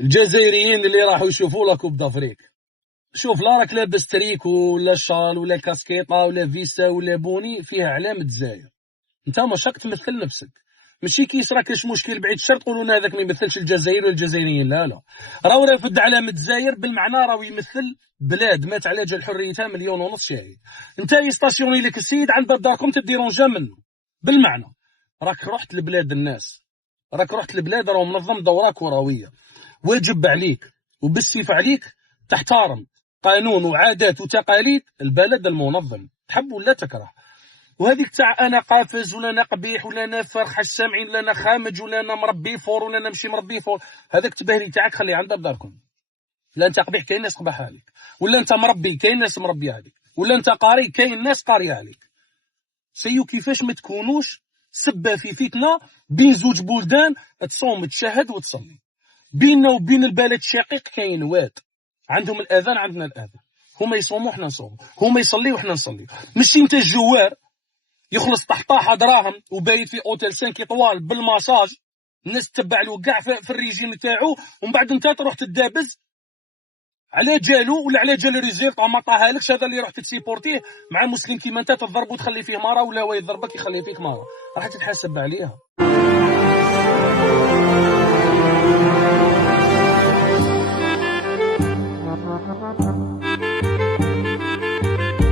الجزائريين اللي راحوا يشوفوا لا كوب دافريك، شوف لا راك لابس تريكو ولا شال ولا كاسكيطه ولا فيسا ولا بوني فيها علامه الجزائر، انت ماش راك تمثل نفسك. ماشي كي يصرا كاش مشكل بعيد الشر تقولوا لنا هذاك ما يمثلش الجزائر والجزائريين، لا لا، راهو رافد علامه الجزائر بالمعنى راهو يمثل بلاد مات على جال حريتها 1.5 مليون شهيد. انت يستاسيوني لك السيد عند داركم تديرونجا منه بالمعنى، راك رحت لبلاد الناس، راك رحت لبلاد راهو منظم دوره كرويه، واجب عليك وبالسيف عليك تحترم قانون وعادات وتقاليد البلد المنظم، تحب ولا تكره. وهذيك تاع انا قافز ولا انا قبيح ولا انا فرخ السامعين ولا انا خامج ولا انا مربي فور ولا انا مشي مربي فور، هذاك التباهي تاعك خليه عند داركم. لا انت قبيح كاين ناس قباحه عليك، ولا انت مربي كاين ناس مربيه عليك، ولا انت قاري كاين ناس قاريه عليك. سيو كيفاش ما تكونوش سبه في فتنه بين زوج بلدان تصوم تشهد وتصلي، بيننا وبين البلد الشقيق كاين واد عندهم الاذان عندنا الاذان، هما يصوموا حنا نصوموا، هما يصليوا وحنا نصليوا. ماشي انت الجوار يخلص طحطاحه دراهم وبايت في اوتيل 5 ايطوال بالماساج، الناس تتبع له كاع في الريجيم تاعو، ومن بعد انت تروح تدابز على جالو ولا على جال ريزيلت ما عطاهالكش، هذا اللي رحت تسيبورتيه مع مسلم كيما انت تضرب وتخلي فيه مره، ولا هو يضربك يخلي فيك مره، راح تتحاسب عليها.